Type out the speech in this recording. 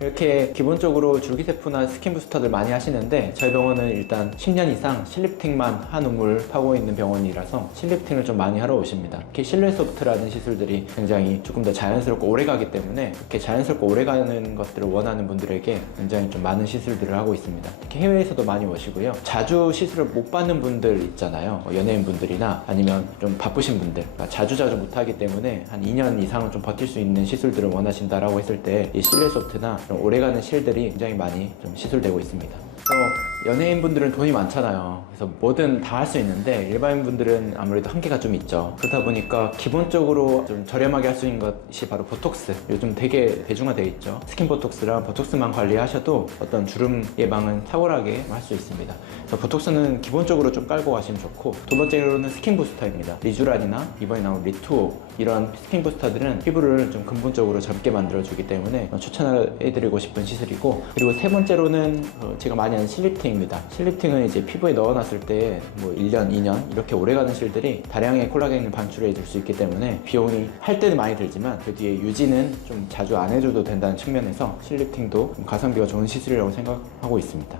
이렇게 기본적으로 줄기세포나 스킨 부스터들 많이 하시는데 저희 병원은 일단 10년 이상 실리프팅만 한 우물 파고 있는 병원이라서 실리프팅을 좀 많이 하러 오십니다. 특히 실내 소프트라는 시술들이 굉장히 조금 더 자연스럽고 오래 가기 때문에 이렇게 자연스럽고 오래 가는 것들을 원하는 분들에게 굉장히 좀 많은 시술들을 하고 있습니다. 특히 해외에서도 많이 오시고요. 자주 시술을 못 받는 분들 있잖아요. 뭐 연예인 분들이나 아니면 좀 바쁘신 분들 그러니까 자주 자주 못 하기 때문에 한 2년 이상은 좀 버틸 수 있는 시술들을 원하신다라고 했을 때 이 실내 소프트나 오래가는 실들이 굉장히 많이 좀 시술되고 있습니다. 그래서 연예인 분들은 돈이 많잖아요. 그래서 뭐든 다 할 수 있는데 일반인 분들은 아무래도 한계가 좀 있죠. 그러다 보니까 기본적으로 좀 저렴하게 할 수 있는 것이 바로 보톡스. 요즘 되게 대중화되어 있죠. 스킨 보톡스랑 보톡스만 관리하셔도 어떤 주름 예방은 탁월하게 할 수 있습니다. 그래서 보톡스는 기본적으로 좀 깔고 가시면 좋고 두 번째로는 스킨 부스터입니다. 리쥬란이나 이번에 나온 리투오 이런 스킨 부스터들은 피부를 좀 근본적으로 젊게 만들어주기 때문에 추천해드리고 싶은 시술이고 그리고 세 번째로는 어, 제가 많이 하는 실리프 팅입니다. 실리프팅은 이제 피부에 넣어놨을 때 뭐 1년, 2년 이렇게 오래가는 실들이 다량의 콜라겐을 반출해 줄 수 있기 때문에 비용이 할 때는 많이 들지만 그 뒤에 유지는 좀 자주 안 해줘도 된다는 측면에서 실리프팅도 좀 가성비가 좋은 시술이라고 생각하고 있습니다.